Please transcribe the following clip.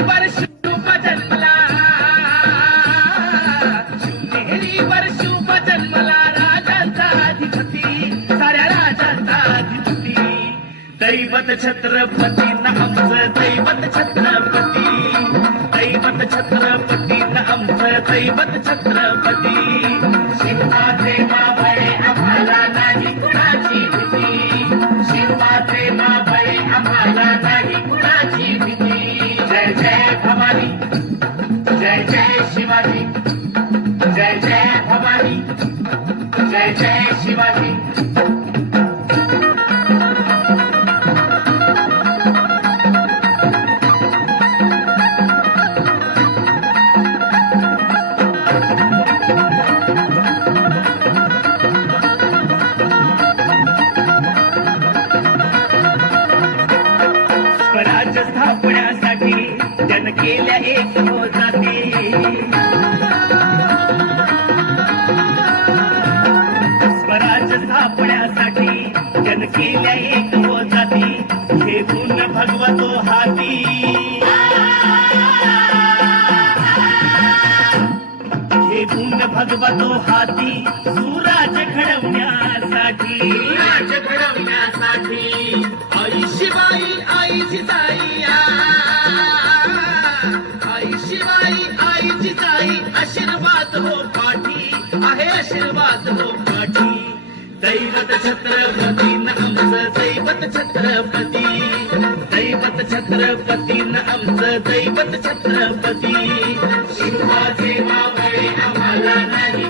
शिवनेरीवर शुभ जन्मला, शिवनेरीवर शुभ जन्मला, राजांचा अधिपती, साऱ्या राजांचा अधिपती. दैवत छत्रपती न आमचं दैवत छत्रपती, दैवत छत्रपती न आमचं दैवत छत्रपती. शिवाचे मावळे आम्हाला नाही कुणाची भीती, शिवाचे मावळे आम्हाला नाही कुणाची भीती. जय जय भवानी, जय जय शिवाजी, जय जय भवानी, जय जय शिवाजी. स्वराज्य स्थापण्यासाठी जन केल्या एक हो जाती, स्वराज्य स्थापण्यासाठी जन केल्या एक हो जाती. हे गुण भगवतो हाती, हे गुण भगवतो हाती. सुराज घडवण्यासाठी, सुराज घडवण्यासाठी. आई शिवाई आई जिजाई, आई शिवाई आई जिजाई. आशीर्वाद हो पाठी, आहे आशीर्वाद हो पाठी. दैवत छत्रपती न आमचं दैवत छत्रपती, दैवत छत्रपती न आमचं दैवत छत्रपती. शिवाचे मावळे आम्हाला नाही